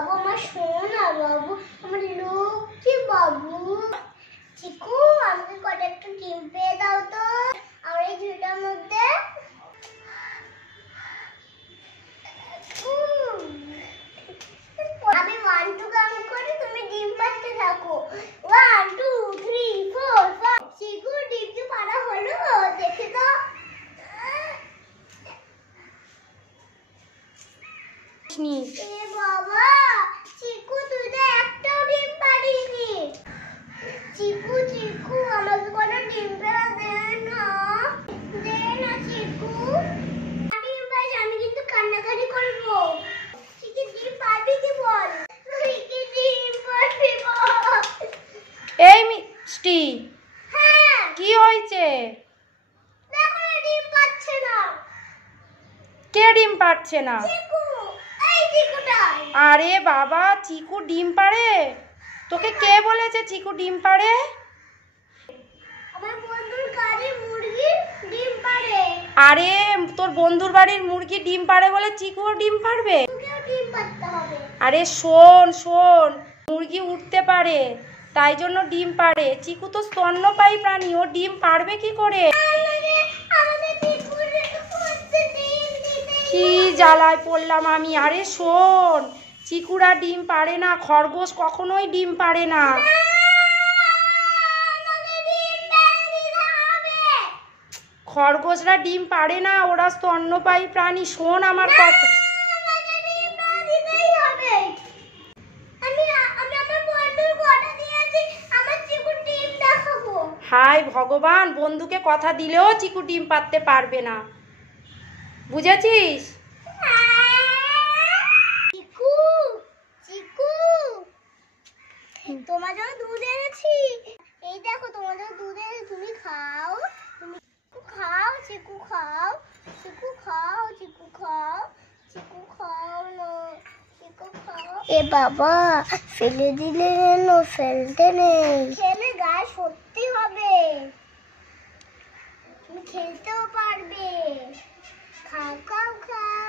বাবু, আমার সোনা বাবু, আমার লক্ষ্মী বাবু। চিকু, আমাকে কটা একটু ডিম পেয়ে দাও তো আমার এই ঝুড়িটার মধ্যে। আমি 1 2 কাউন্ট করি, তুমি ডিম পাড়তে থাকো। 1 2 3 4 5। চিকু, ডিম তো পাড়া হলো, দেখে দাও। এ বাবা, চিকু তুই তো একটাও ডিম পারিসনি। চিকু চিকু, আমাকে কোনো ডিম পাড়া দে না, দে না চিকু। ডিম পাইস, আমি কিন্তু কান্নাকাটি করবো। চিকু ডিম পারবি কি বল? চিকু ডিম পারবি বল। এই মিষ্টি, হ্যাঁ কি হয়েছে? দেখো ডিম পাচ্ছে না। কে ডিম পারছে না? চিকু, এই চিকুটাই। আরে বাবা, চিকু ডিম পাড়ে? তোকে কে বলেছে চিকু ডিম পাড়ে? আমার বন্ধুর গাড়ির মুরগি ডিম পাড়ে। আরে তোর বন্ধুর বাড়ির মুরগি ডিম পাড়ে বলে চিকুও ডিম পারবে? তোকেও ডিম পাড়তে হবে। আরে শোন শোন, মুরগি উঠতে পারে তাই জন্য ডিম পাড়ে। চিকু তো স্তন্যপায়ী প্রাণী, ও ডিম পারবে কি করে? কি জ্বালায় পড়লাম আমি। আরে শোন, চিকুরা ডিম পারে না, খরগোশ কখনোই ডিম পারে না। খরগোশরা ডিম পারে না, ওরা স্তন্যপায়ী প্রাণী। শোন আমার কথা। হায় ভগবান, বন্ধুকে কথা দিলেও চিকু ডিম পারতে পারবে না, বুঝেছিস? চিকু চিকু, তোমার জন্য দুধ এনেছি। এই দেখো তোমার জন্য দুধ এনেছি, তুমি খাও। তুমি খাও চিকু, খাও চিকু, খাও চিকু, খাও চিকু, খাও না চিকু, খাও। এ বাবা, ফেলে দিলে কেন? ফেলতে নেই, খেলে গায়ে সত্যি হবে। তুমি খেলতেও পারবে। খাও খাও খাও।